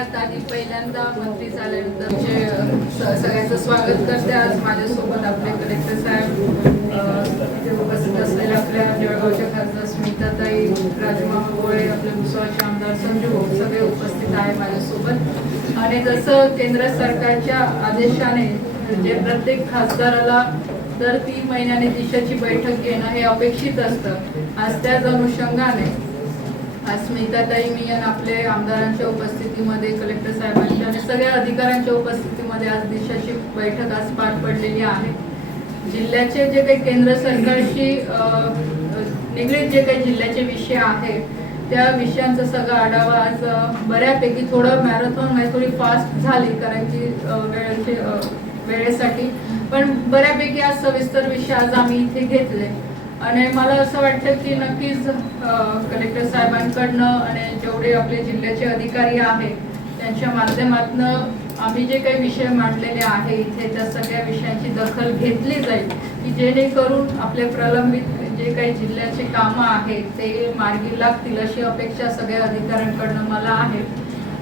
सगळ्यात आधी पहिल्यांदा मंत्री झाल्यानंतर सगळ्यांचं स्वागत करते. आज माझ्यासोबत आपले कलेक्टर साहेब, इथे उपस्थित असलेल्या आपल्या जळगावच्या खासदार स्मिताताई, राजमामा गोळे, आपले भुसावळचे आमदार संजू भाऊ सगळे उपस्थित आहे माझ्यासोबत. आणि जसं केंद्र सरकारच्या आदेशाने जे प्रत्येक खासदाराला दर 3 महिन्याने दिशाची बैठक घेणं हे अपेक्षित असतं, आज त्याच अनुषंगाने आज स्मिताताई, मी आणि आपले आमदारांच्या उपस्थितीमध्ये, कलेक्टर साहेबांच्या आणि सगळ्या अधिकाऱ्यांच्या उपस्थितीमध्ये आज दिशाची बैठक आज पार पडलेली आहे. जिल्ह्याचे जे काही केंद्र सरकारशी निगडीत जे काही जिल्ह्याचे विषय आहेत त्या विषयांचा सगळा आढावा आज बऱ्यापैकी, थोडं मॅरेथॉन मध्ये थोडी फास्ट झाली कारण की वेळेसाठी, पण बऱ्यापैकी आज सविस्तर विषय आज आम्ही इथे घेतले. आणि मला असं वाटतं की नक्कीच कलेक्टर साहेबांकडनं आणि जेवढे आपले जिल्ह्याचे अधिकारी आहेत त्यांच्या माध्यमातून आम्ही जे काही विषय मांडलेले आहे इथे त्या सगळ्या विषयांची दखल घेतली जाईल की जेणेकरून आपले प्रलंबित जे काही जिल्ह्याचे कामं आहेत ते मार्गी लागतील अशी अपेक्षा सगळ्या अधिकाऱ्यांकडनं मला आहे.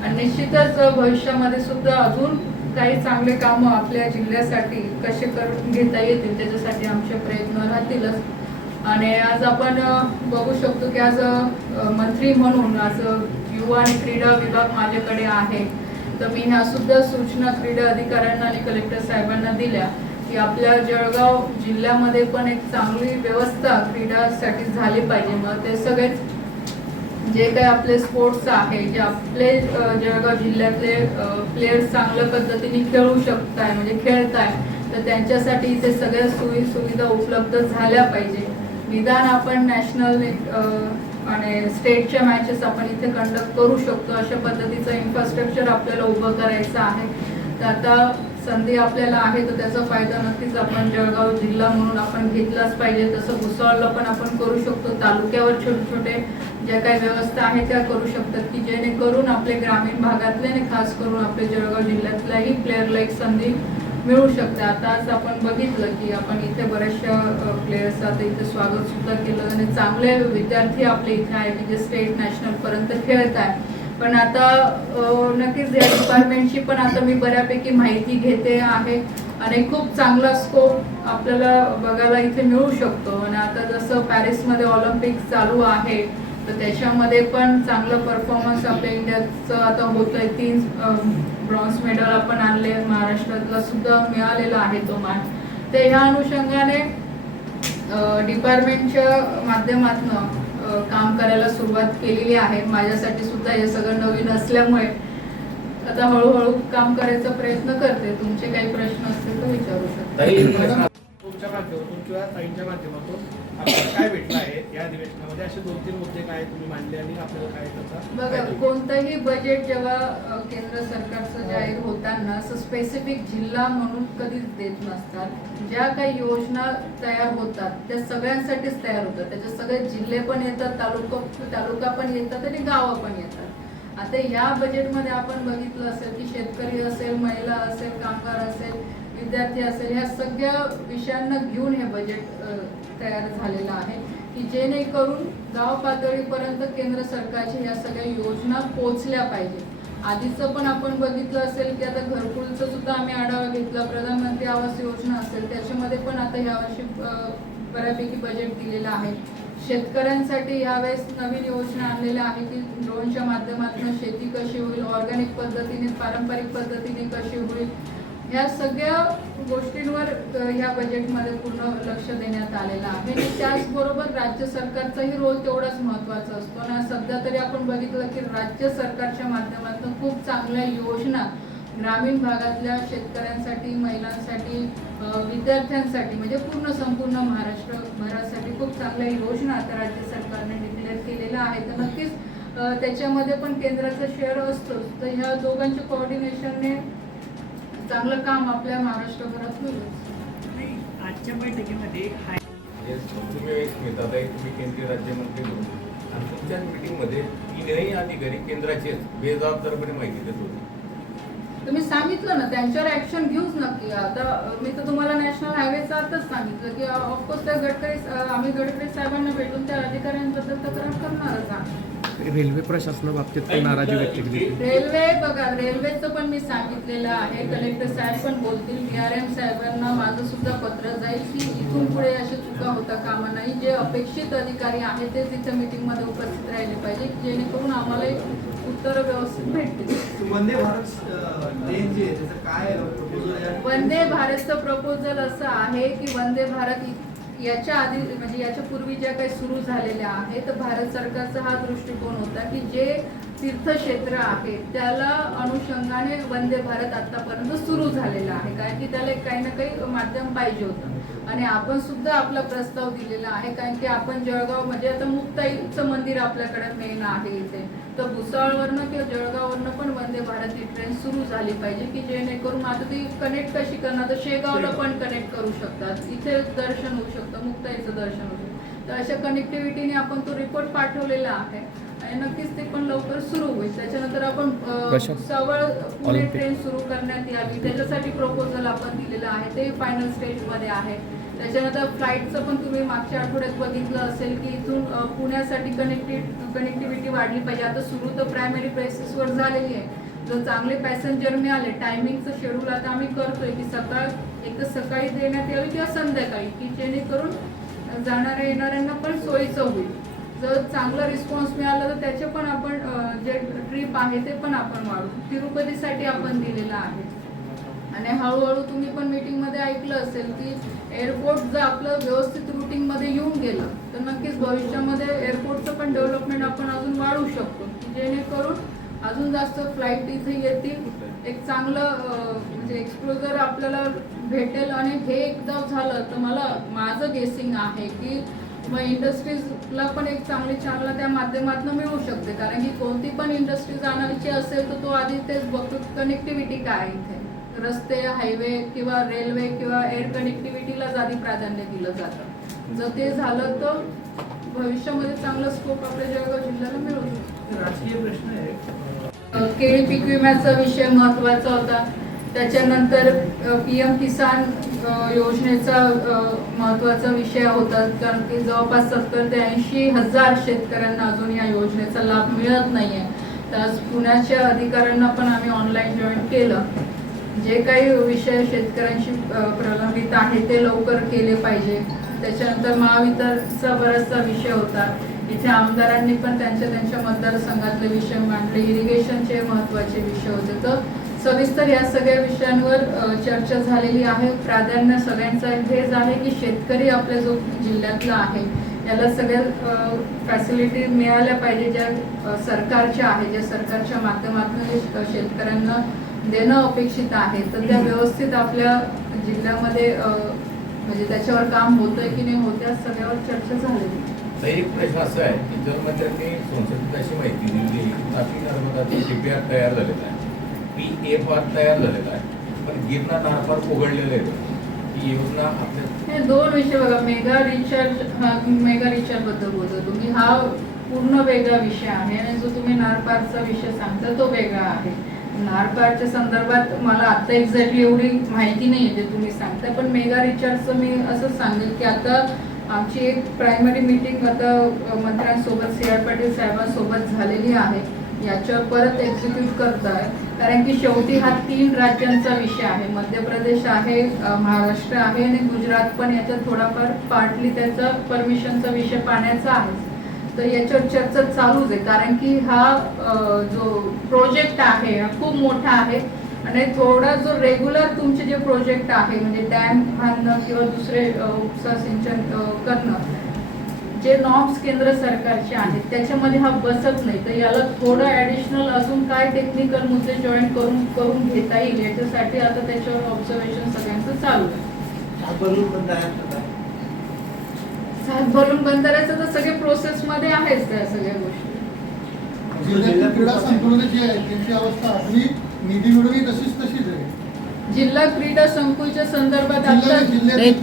आणि निश्चितच भविष्यामध्ये सुद्धा अजून काही चांगले कामं आपल्या जिल्ह्यासाठी कसे करून घेता येतील त्याच्यासाठी आमचे प्रयत्न राहतीलच. आणि आज आपण बघू शकतो की आज मंत्री म्हणून आज युवा आणि क्रीडा विभाग माझ्याकडे आहे, तर मी ह्या सुद्धा सूचना क्रीडा अधिकाऱ्यांना आणि कलेक्टर साहेबांना दिल्या की आपल्या जळगाव जिल्ह्यामध्ये पण एक चांगली व्यवस्था क्रीडासाठी झाली पाहिजे. मग ते सगळेच जे काही आपले स्पोर्ट्स आहे, जे आपले जळगाव जिल्ह्यातले प्लेयर्स चांगल्या पद्धतीने खेळू शकताय म्हणजे खेळताय, तर त्यांच्यासाठी इथे सगळ्या सोयी सुविधा उपलब्ध झाल्या पाहिजे. निदान आपण नॅशनल आणि स्टेटच्या मॅचेस आपण इथे कंडक्ट करू शकतो अशा पद्धतीचं इन्फ्रास्ट्रक्चर आपल्याला उभं करायचं आहे. तर आता संधी आपल्याला आहे तर त्याचा फायदा नक्कीच आपण जळगाव जिल्हा म्हणून आपण घेतलाच पाहिजे. तसं भुसावळला पण आपण करू शकतो. तालुक्यावर छोटे छोटे ज्या काही व्यवस्था आहे त्या करू शकतात की जेणेकरून आपले ग्रामीण भागातले आणि खास करून आपले जळगाव जिल्ह्यातल्याही प्लेअरला एक संधी मिळू शकते. आता आज आपण बघितलं की आपण इथे बऱ्याचशा प्लेयर्स आता इथे स्वागत सुद्धा केलं आणि चांगले विद्यार्थी आपले इथे आहे की जे स्टेट नॅशनल पर्यंत खेळत आहे. पण आता नक्कीच या डिपार्टमेंटची पण आता मी बऱ्यापैकी माहिती घेते आहे आणि खूप चांगला स्कोप आपल्याला बघायला इथे मिळू शकतो. आणि आता जसं पॅरिसमध्ये ऑलिम्पिक्स चालू आहे तर त्याच्यामध्ये पण चांगलं परफॉर्मन्स आपल्या इंडियाचं आता होत आहे. 3 ब्रॉन्झ मेडल आपण आणले, महाराष्ट्रातला सुद्धा मिळालेला आहे तो मान. तर ह्या अनुषंगाने डिपार्टमेंटच्या माध्यमातून काम करायला सुरुवात केलेली आहे. माझ्यासाठी सुद्धा हे सगळं नवीन असल्यामुळे आता हळूहळू काम करायचा प्रयत्न करते. तुमचे काही प्रश्न असतील तर विचारू शकता. तुमच्या माध्यमातून किंवा ताईंच्या माध्यमातून आपल्याला काय भेटलं आहे या अधिवेशनामध्ये, असे 2-3 मुद्दे काय तुम्ही मांडले आणि आपल्याला काय त्याचा बघा, कोणतंही बजेट जेव्हा केंद्र सरकारचं जाहीर होताना असं स्पेसिफिक जिल्हा म्हणून कधीच देत नसतात. ज्या काही योजना तयार होतात त्या सगळ्यांसाठीच तयार होतात. त्याचे सगळे जिल्हे पण येतात, तालुका पण येतात आणि गावं पण येतात. आता या बजेटमध्ये आपण बघितलं असेल की शेतकरी असेल, महिला असेल, कामगार असेल, विद्यार्थी असेल, ह्या सगळ्या विषयांना घेऊन हे बजेट तयार झालेलं आहे की जेणेकरून गाव पातळीपर्यंत केंद्र सरकारच्या ह्या सगळ्या योजना पोहोचल्या पाहिजे. आधीचं पण आपण बघितलं असेल की आता घरकुलचं सुद्धा आम्ही आढावा घेतला, प्रधानमंत्री आवास योजना असेल त्याच्यामध्ये पण आता यावर्षी बऱ्यापैकी बजेट दिलेलं आहे. शेतकऱ्यांसाठी यावेळेस नवीन योजना आणलेल्या आहे की ड्रोनच्या माध्यमातून शेती कशी होईल, ऑर्गॅनिक पद्धतीने, पारंपरिक पद्धतीने कशी होईल, ह्या सगळ्या गोष्टींवर ह्या बजेटमध्ये पूर्ण लक्ष देण्यात आलेलं आहे. आणि त्याचबरोबर राज्य सरकारचाही रोल तेवढाच महत्त्वाचा असतो. आणि सध्या तरी आपण बघितलं की राज्य सरकारच्या माध्यमातून खूप चांगल्या योजना ग्रामीण भागातल्या शेतकऱ्यांसाठी, महिलांसाठी, विद्यार्थ्यांसाठी म्हणजे संपूर्ण महाराष्ट्रभरासाठी खूप चांगल्या योजना आता राज्य सरकारने डिक्लेअर केलेल्या आहेत. तर नक्कीच त्याच्यामध्ये पण केंद्राचा शेअर असतोच. तर ह्या दोघांच्या कोऑर्डिनेशनने चांगलं काम आपल्या महाराष्ट्रभरात होईल. आजच्या बैठकीमध्ये तुम्ही केंद्रीय राज्यमंत्री म्हणून आणि तुमच्या मीटिंगमध्ये 3ही अधिकारी केंद्राचे बेजबाबदारपणे माहिती देत होते. तुम्ही सांगितलं ना त्यांच्यावर ऍक्शन घेऊच नक्की. आता मी तर तुम्हाला नॅशनल हायवेचा आताच सांगितलं की ऑफकोर्स त्या आम्ही गडकरी साहेबांना भेटून त्या अधिकाऱ्यांबद्दल तक्रार करणारच आहोत. रेल्वे प्रशासनाबाबतीत पण नाराजी व्यक्त केली होती. रेल्वे बघा, रेल्वेचं पण मी सांगितलेलं आहे. कलेक्टर साहेब पण बोलतील, DRM साहेबांना माझं सुद्धा पत्र जाईल की इथून पुढे अशा चुका होता कामा नाही. जे अपेक्षित अधिकारी आहेत तेच इथे मीटिंगमध्ये उपस्थित राहिले पाहिजे, जेणेकरून आम्हाला उत्तर व्यवस्थित भेटतील. वंदे भारत ट्रेन जी आहे त्याचं काय proposal आहे? वंदे भारतचं प्रपोजल असं आहे की वंदे भारत याच्या आधी म्हणजे याच्या पूर्वी ज्या काही सुरू झालेल्या आहेत, तर भारत सरकारचा हा दृष्टिकोन होता की जे तीर्थक्षेत्र आहे त्याला अनुषंगाने वंदे भारत आतापर्यंत सुरू झालेलं आहे, कारण की त्याला काही ना काही माध्यम पाहिजे होतं. आणि आपण सुद्धा आपला प्रस्ताव दिलेला आहे, कारण की आपण जळगाव म्हणजे आता मुक्ताईचं मंदिर आपल्याकडे मेन आहे इथे, तर भुसावळवरनं किंवा जळगाववरनं पण वंदे भारत ही ट्रेन सुरू झाली पाहिजे की जेणेकरून आता ती कनेक्ट कशी करणार, तर शेगावला पण कनेक्ट करू शकतात, इथे दर्शन होऊ शकतं, मुक्ताईचं दर्शन होऊ शकतं. तर अशा कनेक्टिव्हिटीने आपण तो रिपोर्ट पाठवलेला आहे आणि नक्कीच ते पण लवकर सुरू होईल. त्याच्यानंतर आपण भुसावळ पुणे ट्रेन सुरू करण्यात यावी त्याच्यासाठी प्रपोजल आपण दिलेलं आहे, ते फायनल स्टेजमध्ये आहे. त्याच्यानंतर फ्लाईटचं पण तुम्ही मागच्या आठवड्यात बघितलं असेल की इथून पुण्यासाठी कनेक्टिव्हिटी वाढली पाहिजे. आता सुरू तर प्रायमरी बेसिसवर झालेली आहे. जर चांगले पॅसेंजर मिळाले, टायमिंगचं शेड्यूल आता आम्ही करतोय की एक तर सकाळी देण्यात यावी किंवा संध्याकाळी, की जेणेकरून जाणाऱ्या येणाऱ्यांना पण सोयीचं होईल. जर चांगला रिस्पॉन्स मिळाला तर त्याचे पण आपण जे ट्रिप आहे ते पण आपण वाढवू. तिरुपतीसाठी आपण दिलेलं आहे. आणि हळूहळू तुम्ही पण मीटिंगमध्ये ऐकलं असेल की एअरपोर्ट जर आपलं व्यवस्थित रुटीनमध्ये येऊन गेलं तर नक्कीच भविष्यामध्ये एअरपोर्टचं पण डेव्हलपमेंट आपण अजून वाढवू शकतो, की जेणेकरून अजून जास्त फ्लाईट इथे येतील, एक चांगलं म्हणजे एक्सप्लोजर आपल्याला भेटेल. आणि हे एकदा झालं तर माझं गेसिंग आहे की मग इंडस्ट्रीजला पण एक चांगली चालना त्या माध्यमातून मिळू शकते, कारण की कोणती पण इंडस्ट्रीज आणायची असेल तर तो आधी तेच बघतो कनेक्टिव्हिटी काय आहे इथे, रस्ते, हायवे किंवा रेल्वे किंवा एअर कनेक्टिव्हिटीलाच आधी प्राधान्य दिलं जातं. जर ते झालं तर भविष्यामध्ये चांगला स्कोप आपल्या जळगाव जिल्ह्याला मिळू शकतो. राजकीय प्रश्न आहे. केळी पीक विम्याचा विषय महत्त्वाचा होता. त्याच्यानंतर PM किसान योजनेचा महत्त्वाचा विषय होता, कारण की जवळपास 70 ते 80 हजार शेतकऱ्यांना अजून या योजनेचा लाभ मिळत नाहीये. तर आज पुण्याच्या अधिकाऱ्यांना पण आम्ही ऑनलाईन जॉईन केलं. जे काही विषय शेतकऱ्यांशी प्रलंबित आहे ते लवकर केले पाहिजे. त्याच्यानंतर महावितरणचा बराचसा विषय होता. इथे आमदारांनी पण त्यांच्या मतदारसंघातले विषय मांडले. इरिगेशनचे महत्त्वाचे विषय होते. तर सविस्तर या सगळ्या विषयांवर चर्चा झालेली आहे. प्राधान्य सगळ्यांचं हेच आहे की शेतकरी आपल्या जो जिल्ह्यातला आहे याला सगळ्या फॅसिलिटी मिळाल्या पाहिजे, ज्या सरकारच्या आहे, ज्या सरकारच्या माध्यमातून शेतकऱ्यांना देणं अपेक्षित आहे. तर त्या व्यवस्थित आपल्या जिल्ह्यामध्ये म्हणजे त्याच्यावर काम होतंय की नाही होत्या सगळ्यावर चर्चा झालेली. एक प्रश्न असा आहे की जलमंत्र्यांनी संसदेत अशी माहिती दिली की तापी नर्मदाचं DPR तयार झालेलं आहे, PFR तयार झालेला आहे, पण गिरणा नारपार उघडलेलं आहे. ही योजना आपल्या हे दोन विषय बघा, मेगा रिचार्ज बद्दल बोलतो तुम्ही, हा पूर्ण वेगळा विषय आहे. आणि जो तुम्ही नारपारचा विषय सांगता तो वेगळा आहे. नारपारच्या संदर्भात मला आता एक्झॅक्टली एवढी माहिती नाही आहे जे तुम्ही सांगता, पण मेगा रिचार्जचं मी असं सांगेल की आता आमची एक प्रायमरी मीटिंग आता मंत्र्यांसोबत CR पाटील साहेबांसोबत झालेली आहे. याच्यावर परत एक्झिक्यूट करताय, कारण की शेवटी हा 3 राज्यांचा विषय आहे. मध्य प्रदेश आहे, महाराष्ट्र आहे आणि गुजरात पण याच्यात थोडाफार पार्टली त्याचा परमिशनचा विषय पाण्याचा आहे. तर याच्यावर चर्चा चालूच आहे, कारण की हा जो प्रोजेक्ट आहे हा खूप मोठा आहे. आणि थोडा जो रेग्युलर तुमचे जे प्रोजेक्ट आहे म्हणजे डॅम बांधणं किंवा दुसरे उपसा सिंचन करणं, जे नॉर्म्स केंद्र सरकारचे आहेत त्याच्यामध्ये हा बसत नाही. तर याला थोडं ॲडिशनल अजून काय टेक्निकल मुद्दे जॉईन करून घेता येईल याच्यासाठी आता त्याच्यावर ऑब्झर्वेशन सगळ्यांचं चालू आहे. सात बलून बंधाऱ्याचं तर सगळे प्रोसेसमध्ये आहेच त्या सगळ्या गोष्टी. जिल्ह्यातील क्रीडा संकुलं जी आहे त्यांची अवस्था आपली निधी मिळवणी तशीच आहे. जिल्हा क्रीडा संकुलच्या संदर्भात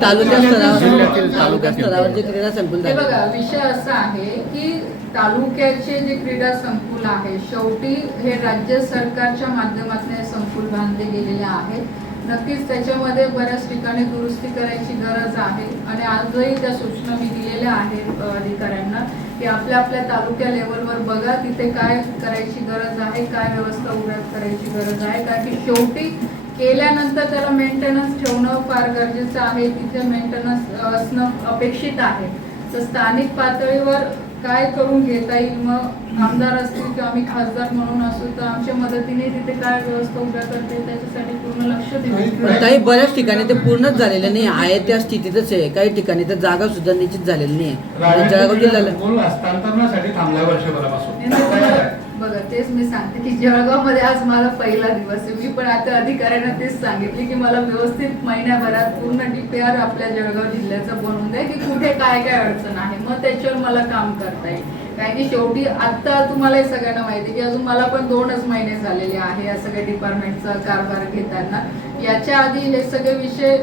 तालुका स्तरावर जे क्रीडा संकुल हे बघा, विषय असा आहे की तालुक्याचे जे क्रीडा संकुल आहे शेवटी हे राज्य सरकारच्या माध्यमातून हे संकुल बांधले गेलेले आहे. नक्कीच त्याच्यामध्ये बऱ्याच ठिकाणी दुरुस्ती करायची गरज आहे आणि आजही त्या सूचना मी दिलेल्या आहेत अधिकाऱ्यांना की आपल्या आपल्या तालुक्या लेवलवर बघा तिथे काय करायची गरज आहे, काय व्यवस्था उभ्या करायची गरज आहे. कारण की शेवटी केल्यानंतर त्याला मेंटेनन्स ठेवणं फार गरजेचं आहे, तिथे मेंटेनन्स असणं अपेक्षित आहे. तर स्थानिक पातळीवर काय करून घेता येईल, मग आमदार असतील किंवा आम्ही खासदार म्हणून असू तर आमच्या मदतीने तिथे काय व्यवस्था उभ्या करते त्याच्यासाठी पूर्ण लक्ष दिलं. पण काही बऱ्याच ठिकाणी ते पूर्णच झालेलं नाही आहे, त्या स्थितीतच आहे. काही ठिकाणी तर जागा सुद्धा निश्चित झालेली नाही आहे. जळगाव जिल्ह्याला मूल हस्तांतरणासाठी थांबलाय वर्षभरापासून. बघा तेच मी सांगते की जळगावमध्ये आज मला पहिला दिवस आहे. मी पण आता अधिकाऱ्यांना तेच सांगितले की मला व्यवस्थित महिन्याभरात पूर्ण DPR आपल्या जळगाव जिल्ह्याचं बनवून द्या की कुठे काय काय अडचण आहे, मग त्याच्यावर मला काम करता येईल. कारण की शेवटी आता तुम्हाला हे सगळ्यांना माहिती की अजून मला पण 2च महिने झालेले आहे या सगळ्या डिपार्टमेंटचा कारभार घेताना. याच्या आधी हे सगळे विषय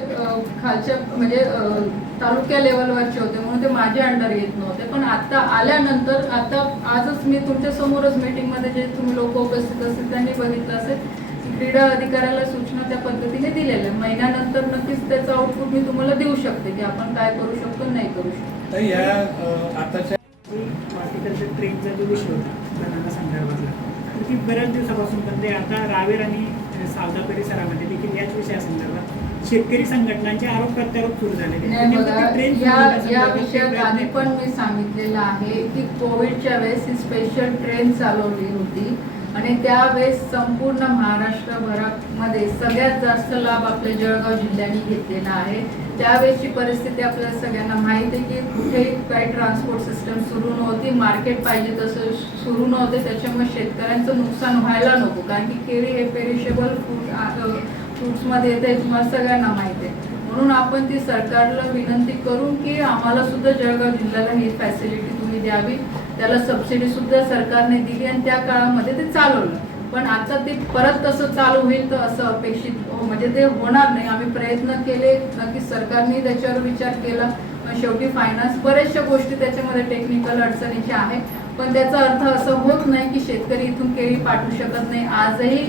खालच्या म्हणजे तालुक्या लेवलवरचे होते म्हणून ते माझ्या अंडर येत नव्हते. पण आता आल्यानंतर आता आजच मी तुमच्या समोरच मीटिंगमध्ये जे तुम्ही लोक उपस्थित असतील त्यांनी बघितलं असेल क्रीडा अधिकाऱ्याला सूचना त्या पद्धतीने दिलेल्या. महिन्यानंतर नक्कीच त्याचं आउटपुट मी तुम्हाला देऊ शकते की आपण काय करू शकतो नाही करू शकतो. तर या आताच्या हॉर्टिकल्चर ट्रेनचा जो विषय होता बनाना संदर्भातला तर ती बऱ्याच दिवसापासून बंद आहे. आता रावेर आणि सावदा परिसरामध्ये देखील याच विषयासंदर्भात शेतकरी संघटनांचे आरोप प्रत्यारोप सुरू झालेले नाही बघा, या विषयात आधी पण मी सांगितलेलं आहे की कोविडच्या वेळेस ही स्पेशल ट्रेन चालवली होती आणि त्यावेळेस संपूर्ण महाराष्ट्रभरामध्ये सगळ्यात जास्त लाभ आपल्या जळगाव जिल्ह्याने घेतलेला आहे. त्यावेळेसची परिस्थिती आपल्याला सगळ्यांना माहिती आहे की कुठेही काही ट्रान्सपोर्ट सिस्टम सुरू नव्हती, मार्केट पाहिजे तसं सुरू नव्हते. त्याच्यामुळे शेतकऱ्यांचं नुकसान व्हायला नको. कारण की केळी हे पेरिशेबल फ्रूट्समध्ये येते, तुम्हाला सगळ्यांना माहिती आहे. म्हणून आपण ती सरकारला विनंती करून की आम्हाला सुद्धा जळगाव जिल्ह्याला ही फॅसिलिटी तुम्ही द्यावी. त्याला सबसिडी सुद्धा सरकारने दिली आणि त्या काळामध्ये ते चालवलं. पण आता ते परत तसं चालू होईल तर असं अपेक्षित म्हणजे ते होणार नाही. आम्ही प्रयत्न केले की सरकारने त्याच्यावर विचार केला, पण शेवटी फायनान्स बऱ्याचशा गोष्टी त्याच्यामध्ये टेक्निकल अडचणीच्या आहेत. पण त्याचा अर्थ असं होत नाही की शेतकरी इथून केळी पाठवू शकत नाही. आजही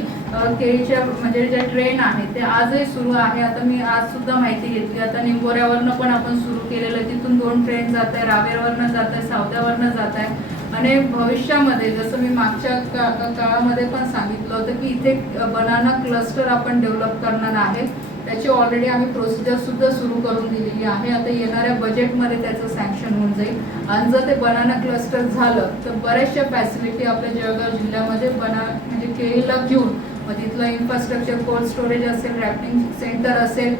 केळीच्या म्हणजे ज्या ट्रेन आहेत ते आजही सुरू आहे. आता मी आज सुद्धा माहिती घेतली, आता निंबोऱ्यावरनं पण आपण सुरू केलेलं आहे. तिथून 2 ट्रेन जात आहे, रावेरवरनं जात आहे, सावद्यावरनं जात आहे. आणि भविष्यामध्ये जसं मी मागच्या काळामध्ये पण सांगितलं होतं की इथे बनाना क्लस्टर आपण डेव्हलप करणार आहे. त्याची ऑलरेडी आम्ही प्रोसिजर सुद्धा सुरू करून दिलेली आहे. आता येणाऱ्या बजेटमध्ये त्याचं सँक्शन होऊन जाईल. आणि जर ते बनाना क्लस्टर झालं तर बऱ्याचशा फॅसिलिटी आपल्या जळगाव जिल्ह्यामध्ये म्हणजे केळीला घेऊन मग तिथलं इन्फ्रास्ट्रक्चर, कोल्ड स्टोरेज असेल, रॅपिंग सेंटर असेल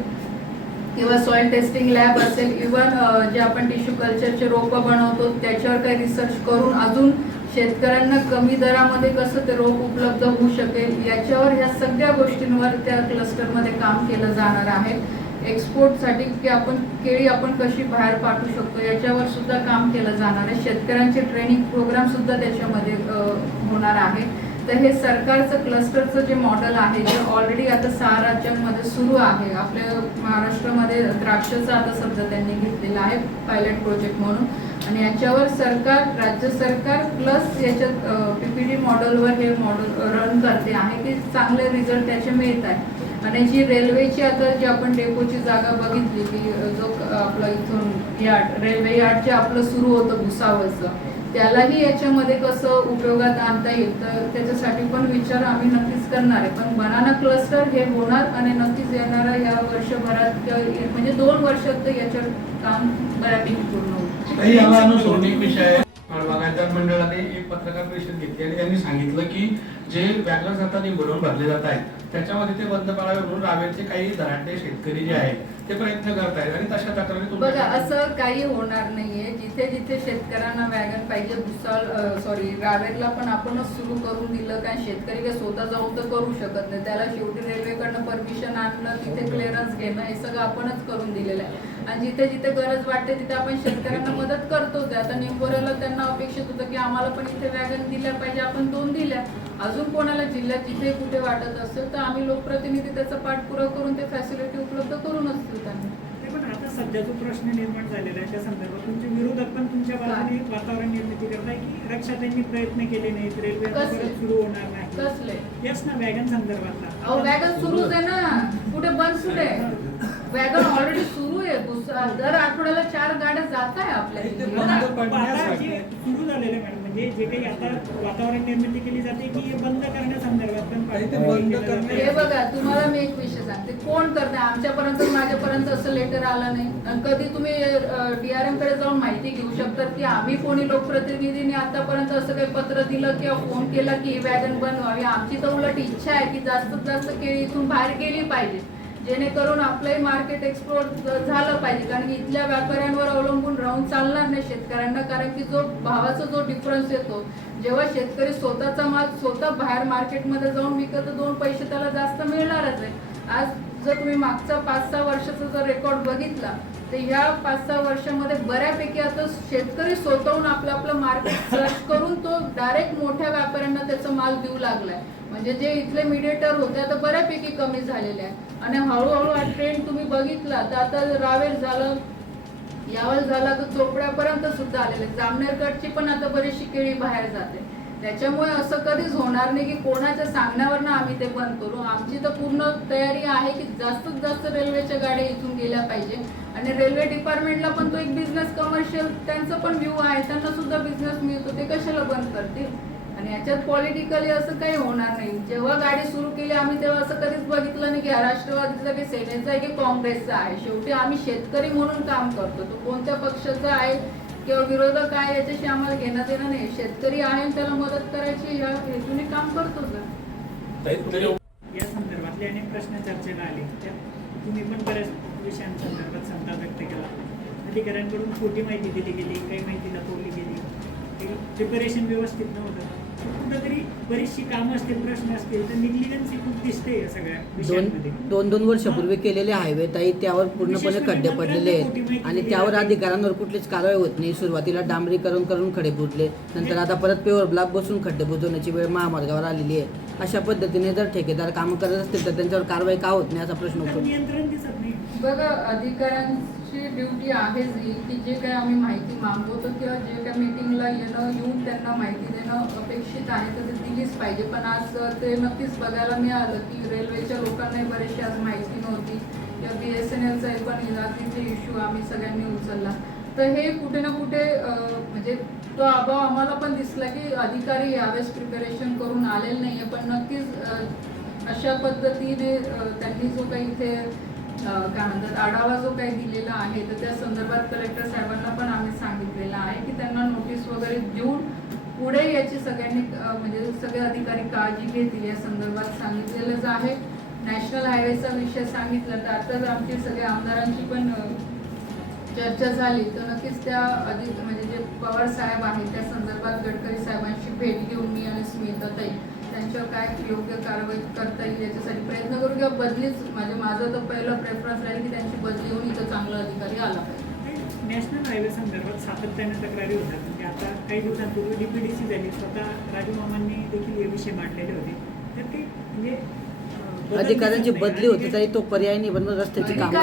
किंवा सॉइल टेस्टिंग लॅब असेल, इव्हन जे आपण टिश्यू कल्चरचे रोपं बनवतो त्याच्यावर काही रिसर्च करून अजून शेतकऱ्यांना कमी दरामध्ये कसं ते रोप उपलब्ध होऊ शकेल याच्यावर ह्या सगळ्या गोष्टींवर त्या क्लस्टरमध्ये काम केलं जाणार आहे. एक्सपोर्टसाठी की आपण केळी आपण कशी बाहेर पाठवू शकतो याच्यावर सुद्धा काम केलं जाणार आहे. शेतकऱ्यांचे ट्रेनिंग प्रोग्राम सुद्धा त्याच्यामध्ये होणार आहे. तर हे सरकारचं क्लस्टरचं जे मॉडेल आहे जे ऑलरेडी आता 6 राज्यांमध्ये सुरू आहे. आपल्या महाराष्ट्रामध्ये द्राक्षाचं आता सध्या त्यांनी घेतलेलं आहे पायलट प्रोजेक्ट म्हणून. आणि याच्यावर सरकार, राज्य सरकार प्लस याच्यात PPP मॉडेलवर हे मॉडेल रन करते आहे की चांगले रिझल्ट त्याचे मिळत आहे. आणि जी रेल्वेची आता जी आपण डेपोची जागा बघितली की जो आपला इथून यार्ड रेल्वे यार्ड जे आपलं सुरू होतं भुसावळचं त्यालाही याच्यामध्ये कसं उपयोगात आणता येईल तर त्याच्यासाठी पण विचार आम्ही नक्कीच करणार आहे. पण बनाना क्लस्टर हे होणार आणि नक्कीच येणारा या वर्षभरात म्हणजे 2 वर्षात तर याच्यावर काम बऱ्यापैकी पूर्ण होईल. याला अनुसरून एक विषय आहे. बागायतदार मंडळाने एक पत्रकार परिषद घेतली आणि त्यांनी सांगितलं की जे व्याघ्र जातात भरून भरले जात आहेत त्याच्यामध्ये ते बंद पाडावे म्हणून रावेरचे काही धनाढ्य शेतकरी जे आहेत ते प्रयत्न करत आहेत आणि तशा तक्रारी बघा असं काही होणार नाहीये. जिथे जिथे शेतकऱ्यांना वॅगन पाहिजे रावेरला पण आपणच सुरू करून दिलं. कारण शेतकरी काय स्वतः जाऊन तर करू शकत नाही, त्याला शेवटी रेल्वेकडनं परमिशन आणणं, तिथे क्लिअरन्स घेणं हे सगळं आपणच करून दिलेलं आहे. आणि जिथे जिथे गरज वाटते तिथे आपण शेतकऱ्यांना मदत करतोच. आता निंबोऱ्याला त्यांना अपेक्षित होतं की आम्हाला पण इथे वॅगन दिल्या पाहिजे, आपण 2 दिल्या. अजून कोणाला जिल्ह्यात जिथे कुठे वाटत असेल तर आम्ही लोकप्रतिनिधी त्याचा पाठपुरावा करून ते फॅसिलिटी उपलब्ध करून असतील त्यांना. पण आता सध्या जो प्रश्न निर्माण झालेला आहे त्या संदर्भात तुमचे विरोधक पण तुमच्या बाजूने वातावरण निर्मिती करताय की रक्षाताईंनी प्रयत्न केले नाहीत, रेल्वे परत सुरू होणार नाही. कसले येस ना वॅगन संदर्भातला वॅगन सुरूच आहे ना. कुठे बंद सुटे वॅगन ऑलरेडी सुरू आहे. दर आठवड्याला 4 गाड्या जात आहे आपल्या इथे. आता जे सुरू झालेलं मॅडम म्हणजे जे काही आता वातावरण निर्मिती केली जाते की हे बंद करण्यासंदर्भात पण हे बघा, तुम्हाला मी एक विषय सांगते, कोण करते? आमच्यापर्यंत माझ्यापर्यंत असं लेटर आलं नाही. आणि कधी तुम्ही DRM कडे जाऊन माहिती घेऊ शकतात की आम्ही कोणी लोकप्रतिनिधीने आतापर्यंत असं काही पत्र दिलं किंवा फोन केला की ही वॅगन बंद व्हावी. आमची तर उलट इच्छा आहे की जास्तीत जास्त केळी इथून बाहेर गेली पाहिजे, जेणेकरून आपलंही मार्केट एक्सप्लोर झालं पाहिजे. कारण की इथल्या व्यापाऱ्यांवर अवलंबून राहून चालणार नाही शेतकऱ्यांना. कारण की जो भावाचा जो डिफरन्स येतो, जेव्हा शेतकरी स्वतःचा माल स्वतः बाहेर मार्केटमध्ये जाऊन विकत 2 पैसे त्याला जास्त मिळणारच आहे. आज जर तुम्ही मागचा 5-6 वर्षाचा जर रेकॉर्ड बघितला तर ह्या 5-6 वर्षामध्ये बऱ्यापैकी आता शेतकरी स्वतःहून आपलं मार्केट सर्च करून तो डायरेक्ट मोठ्या व्यापाऱ्यांना त्याचा माल देऊ लागलाय. म्हणजे जे इथले मीडिएटर होते आता बऱ्यापैकी कमी झालेले आहे. आणि हळूहळू हा ट्रेंड तुम्ही बघितला तर आता रावेर झालं, यावल झाला, तर चोपड्यापर्यंत सुद्धा आलेले. जामनेरकडची पण आता बरीचशी केळी बाहेर जाते. त्याच्यामुळे असं कधीच होणार नाही की कोणाच्या सांगण्यावरनं आम्ही ते बंद करू. आमची तर पूर्ण तयारी आहे की जास्तीत जास्त रेल्वेच्या गाड्या इथून गेल्या पाहिजे. आणि रेल्वे डिपार्टमेंटला पण तो एक बिझनेस कमर्शियल त्यांचं पण व्ह्यू आहे, त्यांना सुद्धा बिझनेस मिळतो, ते कशाला बंद करतील? आणि याच्यात पॉलिटिकली असं काही होणार नाही. जेव्हा गाडी सुरू केली आम्ही तेव्हा असं कधीच बघितलं नाही की हा राष्ट्रवादीचा की सेनेचा आहे की काँग्रेसचा आहे. शेवटी आम्ही शेतकरी म्हणून काम करतो. तो कोणत्या पक्षाचा आहे किंवा विरोधक आहे याच्याशी आम्हाला घेणं देणं नाही. शेतकरी आहे आणि त्याला मदत करायची या हेतूने काम करतो. या संदर्भातले अनेक प्रश्न चर्चेला आले. त्यात तुम्ही पण बऱ्याच विषयांसंदर्भात संताप व्यक्त केला. अधिकाऱ्यांकडून खोटी माहिती दिली गेली, काही माहिती लपवली गेली, प्रिपरेशन व्यवस्थित नव्हतं. कुठंतरी बरीचशी कामं असतील, प्रश्न असतील, तर निग्लिजन्सी खूप दिसते या सगळ्या विषयांमध्ये. 2 वर्षापूर्वी केलेले हायवे ताई त्यावर पूर्णपणे खड्डे पडलेले आहेत आणि त्यावर अधिकाऱ्यांवर कुठलीच कारवाई होत नाही. सुरुवातीला डांबरीकरण करून खडे बुजले, नंतर आता परत पेवर ब्लॉक बसून खड्डे बुजवण्याची वेळ महामार्गावर आलेली आहे. अशा पद्धतीने जर ठेकेदार कामं करत असतील तर त्यांच्यावर कारवाई का होत नाही असा प्रश्न उठतो. नियंत्रण दिसत नाही. बघा, अधिकाऱ्यांची ड्युटी आहेच ही की जे काही आम्ही माहिती मागवतो किंवा जे काही मीटिंगला येऊन त्यांना माहिती देणं अपेक्षित आहे तर ते दिलीच पाहिजे. पण आज ते नक्कीच बघायला मिळालं की रेल्वेच्या लोकांनाही बरेचशी आज माहिती नव्हती किंवा BSNLचा पण तिथे इश्यू आम्ही सगळ्यांनी उचलला. तर हे कुठे ना कुठे म्हणजे तो अभाव आम्हाला पण दिसला की अधिकारी यावेळेस प्रिपरेशन करून आलेले नाही आहे. पण नक्कीच अशा पद्धतीने त्यांनी जो काही इथे काय म्हणतात आढावा जो काही दिलेला आहे तर त्या संदर्भात कलेक्टर साहेबांना पण आम्ही सांगितलेलं आहे की त्यांना नोटीस वगैरे देऊन पुढे याची सगळ्यांनी म्हणजे सगळे अधिकारी काळजी घेतील या संदर्भात सांगितलेलंच आहे. नॅशनल हायवेचा विषय सांगितला तर आताच आमची सगळ्या आमदारांची पण चर्चा झाली तर नक्कीच त्या म्हणजे जे पवार साहेब आहेत त्या संदर्भात गडकरी साहेबांची भेट घेऊन मी आणि स्मिताताई त्यांच्यावर काय योग्य कारवाई करता येईल याच्यासाठी प्रयत्न करू किंवा बदलीच माझा तर पहिला प्रेफरन्स राहील की त्यांची बदली होऊन इथं चांगला अधिकारी आला पाहिजे. नॅशनल हायवे संदर्भात सातत्याने तक्रारी होतात. म्हणजे आता काही दिवसांपूर्वी DPDC झाली, स्वतः राजू मामांनी देखील हे विषय मांडलेले होते. तर ते म्हणजे अधिकाऱ्यांची बदली होते तरी तो पर्याय नाही बनवत रस्त्याची काम.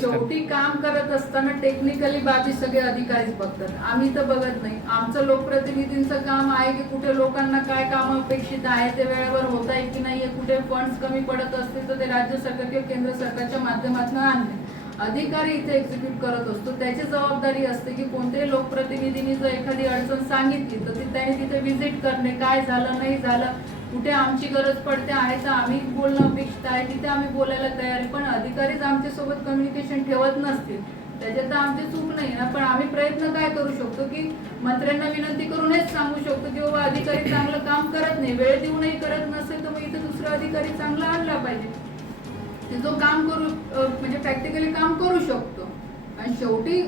शेवटी काम करत असताना टेक्निकली बाबी सगळे अधिकारीच बघतात, आम्ही तर बघत नाही. आमचं लोकप्रतिनिधींचं काम आहे की कुठे लोकांना काय काम अपेक्षित आहे ते वेळेवर होत आहे की नाहीये, कुठे फंड्स कमी पडत असतील तर ते राज्य सरकार किंवा केंद्र सरकारच्या माध्यमातून आणणे. अधिकारी इथे एक्झिक्यूट करत असतो. त्याची जबाबदारी असते की कोणत्याही लोकप्रतिनिधींनी जर एखादी अडचण सांगितली तर त्यांनी तिथे व्हिजिट करणे, काय झालं नाही झालं, कुठे आमची गरज पडते आहे तर आम्ही बोलणं अपेक्षित आहे तिथे आम्ही बोलायला तयार आहे. पण अधिकारीच आमच्यासोबत कम्युनिकेशन ठेवत नसतील त्याच्यात तर आमची चूक नाही ना. पण आम्ही प्रयत्न काय करू शकतो की मंत्र्यांना विनंती करून हेच सांगू शकतो की बाबा अधिकारी चांगलं काम करत नाही, वेळ देऊनही करत नसेल तर मग इथे दुसरा अधिकारी चांगला आणला पाहिजे जो काम करू म्हणजे प्रॅक्टिकली काम करू शकतो. आणि शेवटी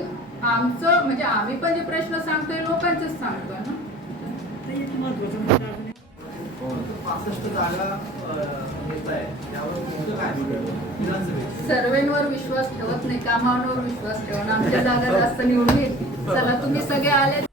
आमचं म्हणजे आम्ही पण जे प्रश्न सांगतोय लोकांचेच सांगतोय ना. ते एक महत्त्वाचा मुद्दा आहे. 65 जागा येत आहे त्यावर तुमचं काय विधानसभेत सर्वेंवर विश्वास ठेवत नाही, कामांवर विश्वास ठेवून आमच्या जागा जास्त निवडून येतील. चला तुम्ही सगळे आले